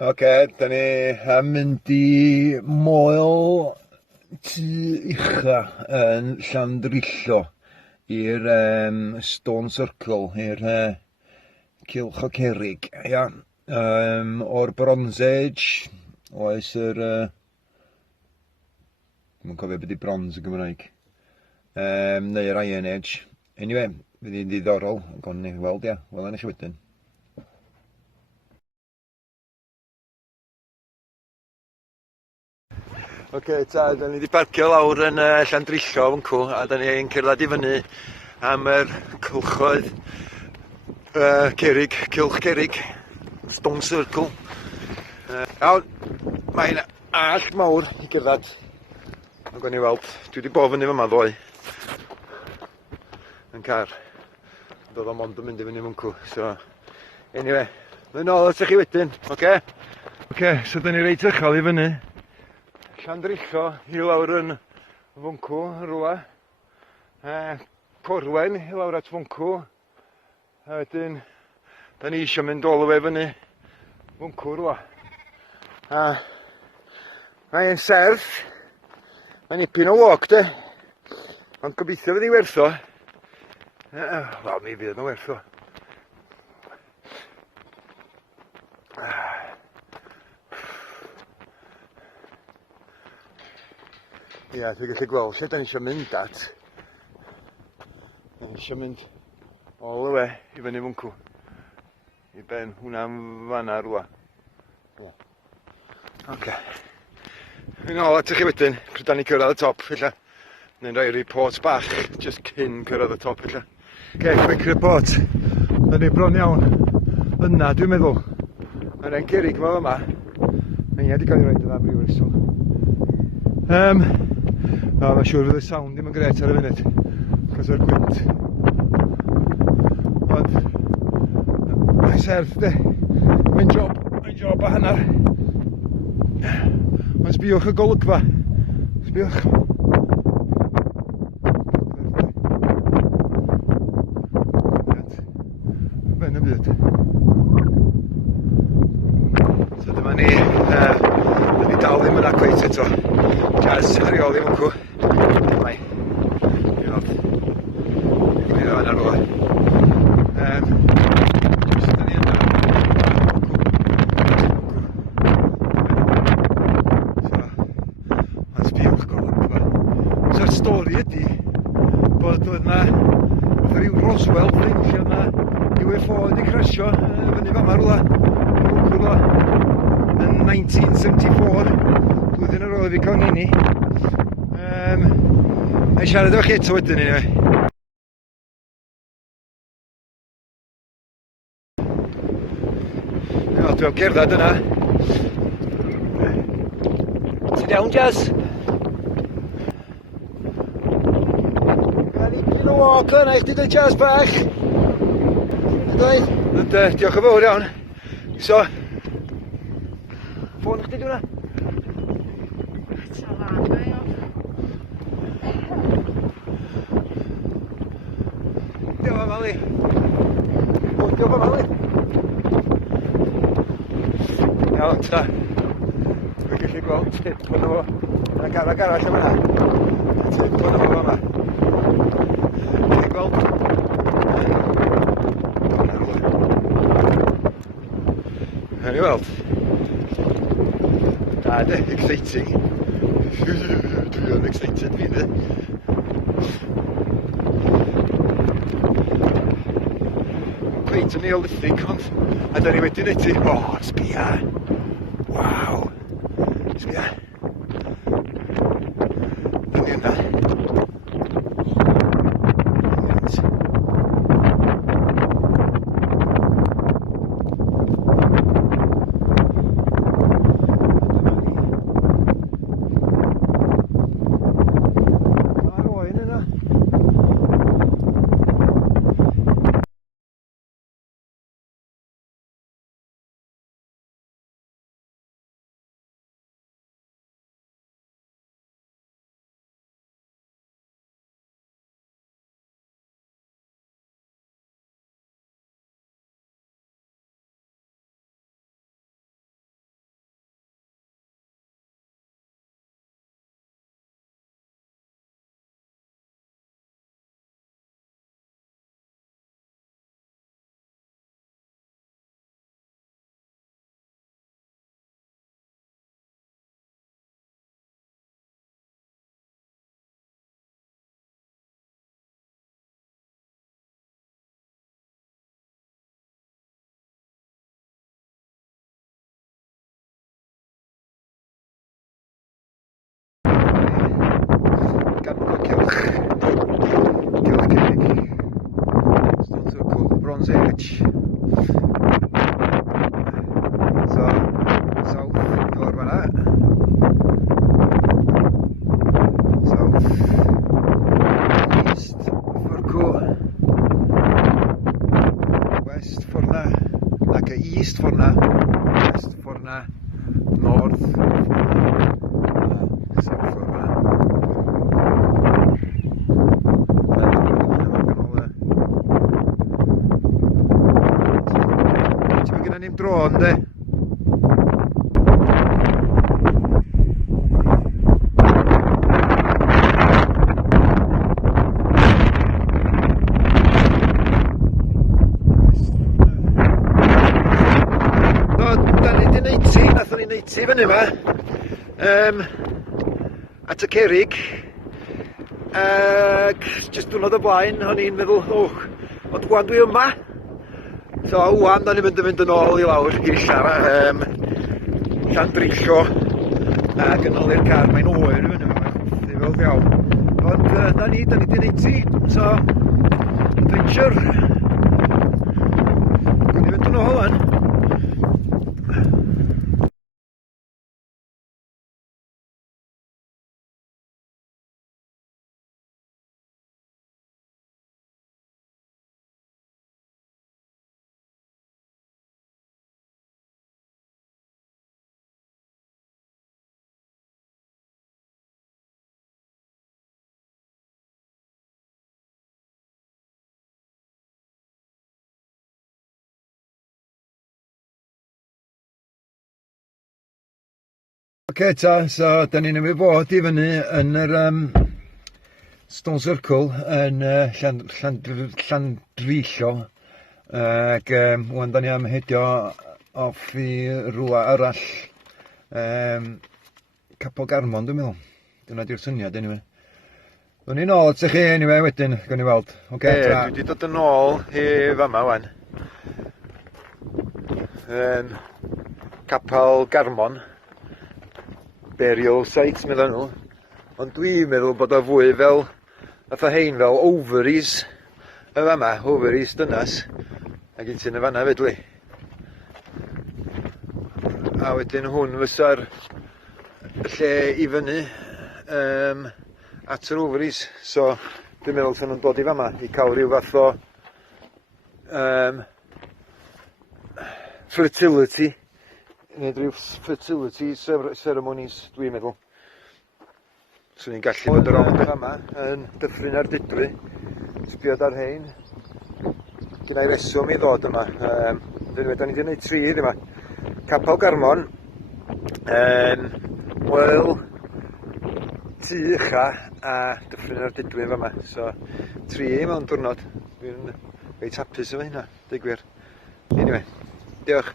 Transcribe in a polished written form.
Da ni am mynd I moel tu ucha yn Llandrillo i'r Stone Circle, i'r Cylch o Cerrig, ia. O'r Bronze Age, oes yr... Dwi'n cofio beth I bronze yn Gymraeg. Neu yr Iron Age. Anyway, fydd hi'n ddiddorol, gon ni weld, ia. Wel, yn eich wedyn. Da ni wedi parcio lawr yn Llandrillo fyncw, a da ni'n cerdded I fyny am yr cylchoedd Cerrig, Cylch Cerrig, Stone Circle. Iawn, mae'n allt mawr I gerdded. Ac o'n I weld, dwi wedi bod fyny fyma ddoe. Yn car. Doedd o mond yn mynd I fyny fyncw. So, anyway, mynd nôl at chi wedyn, oce? So da ni reit uchel I fyny. Llandrillo I lawr yn fyncw rwa. Corwen I lawr at fyncw. A wedyn, da ni eisiau mynd all the way fyny fyncw rwa. Mae'n serth. Mae'n ipyn o walk de. Ond gobeithio fydd I werth o. Wel, mi fydd o'n werth o. Ia, dwi'n gallu gweld lle da ni eisiau mynd at. Da ni eisiau mynd all the way I fyny fyncw. I ben hwnna'n fanna rwa. Yn ôl at chi wedyn, pryd da ni cyrraedd y top, illa. Neu'n rhoi report bach, just cyn cyrraedd y top, illa. Quick report. Da ni bron iawn. Yna, dwi'n meddwl. Mae'r ein Cerrig yma fyma. Mae'n wedi cael ei roed yn am ryw reswm. Mae'n siŵr fydd y sound ddim yn gret ar y funud, cos o'r gwynt. Ond, mae'n serth de, mae'n job a hannar. Ond sbiwch y golygfa, sbiwch. Ben y byd. So dyma ni, dal ddim yn acweit eto. Jazz ar ôl I fyncw. Mai. Dwi'n meddwl ar ôl. Jyst da ni yna. So, mae'n sbiwch golygfa. So'r stori ydi bod oedd na rhyw Roswell thing lle oedd na UFO wedi crasio fyny fama rwla. Rwla. Yn 1974. Blwyddyn ar ôl I fi cael nini. Na'i siarad efo chi eto wedyn anyway. Dwi'n cerdded yna. Ti'n iawn, Jazz? Gael ipyn o walk yna I chdi dweud Jazz bach. Ond diolch yn fawr iawn. So, ffôn chdi dwi'n yna? Diolch yn fawr. Diolch yn fawr. Iawn, ta. Dwi'n gallu gweld tip o'n o. Yna garag arall yma na. Tip o'n o yma. Dwi'n gweld. Yn I weld. Da de, exciting. Dwi'n excited fi de. Cweit yn neolithic ond. A da ni wedi neud ti. O, sbia. Waw. Sbia. Da ni yna. yna north south yma. Ti'n gyda ni'n dron de. Ti fyny yma at y cerrig ac jyst diwrnod o blaen o'n i'n meddwl ond gwan dwi yma so wan da ni'n mynd yn ôl I lawr i'r Llar Llandrillo ac yn ôl i'r car mae'n oer fyny yma i fel iawn ond da ni di neud ti so adventure dwi'n mynd yn ôl wan. Ok ta, so da ni'n ymwybod I fyny yn yr Stone Circle yn Llandrillo ac wan da ni am hedio off I rwla arall Capel Garmon dwi'n meddwl. Dyna di'r syniad anyway. Dwi'n ni'n ôl at chi anyway wedyn, gawn ni weld. Ok ta. Dwi wedi dod yn ôl I fama wan. Capel Garmon. Burial sites meddwl nhw, ond dwi'n meddwl bod o fwy fel, fatha hein fel ovaries y fama, ovaries dynas, a gyn ti'n y fanna fedlu. A wedyn hwn fysa'r lle I fyny at yr ovaries, so dwi'n meddwl sy'n nhw'n dod I fama I cael rhyw fath o fertility. Neu rhyw fertility ceremonies dwi'n meddwl. Swn i'n gallu bod yr ond yma yn Dyffryn ar Dydru. Sbiod ar hein. Gynnau reswm I ddod yma. Da ni wedi gwneud 3 yma. Capel Garmon. Wel, Tŷ Ucha a Dyffryn ar Dydru yma. So, 3 mewn diwrnod. Dwi'n reit hapus efo hynna, dweud gwir. Anyway, diolch.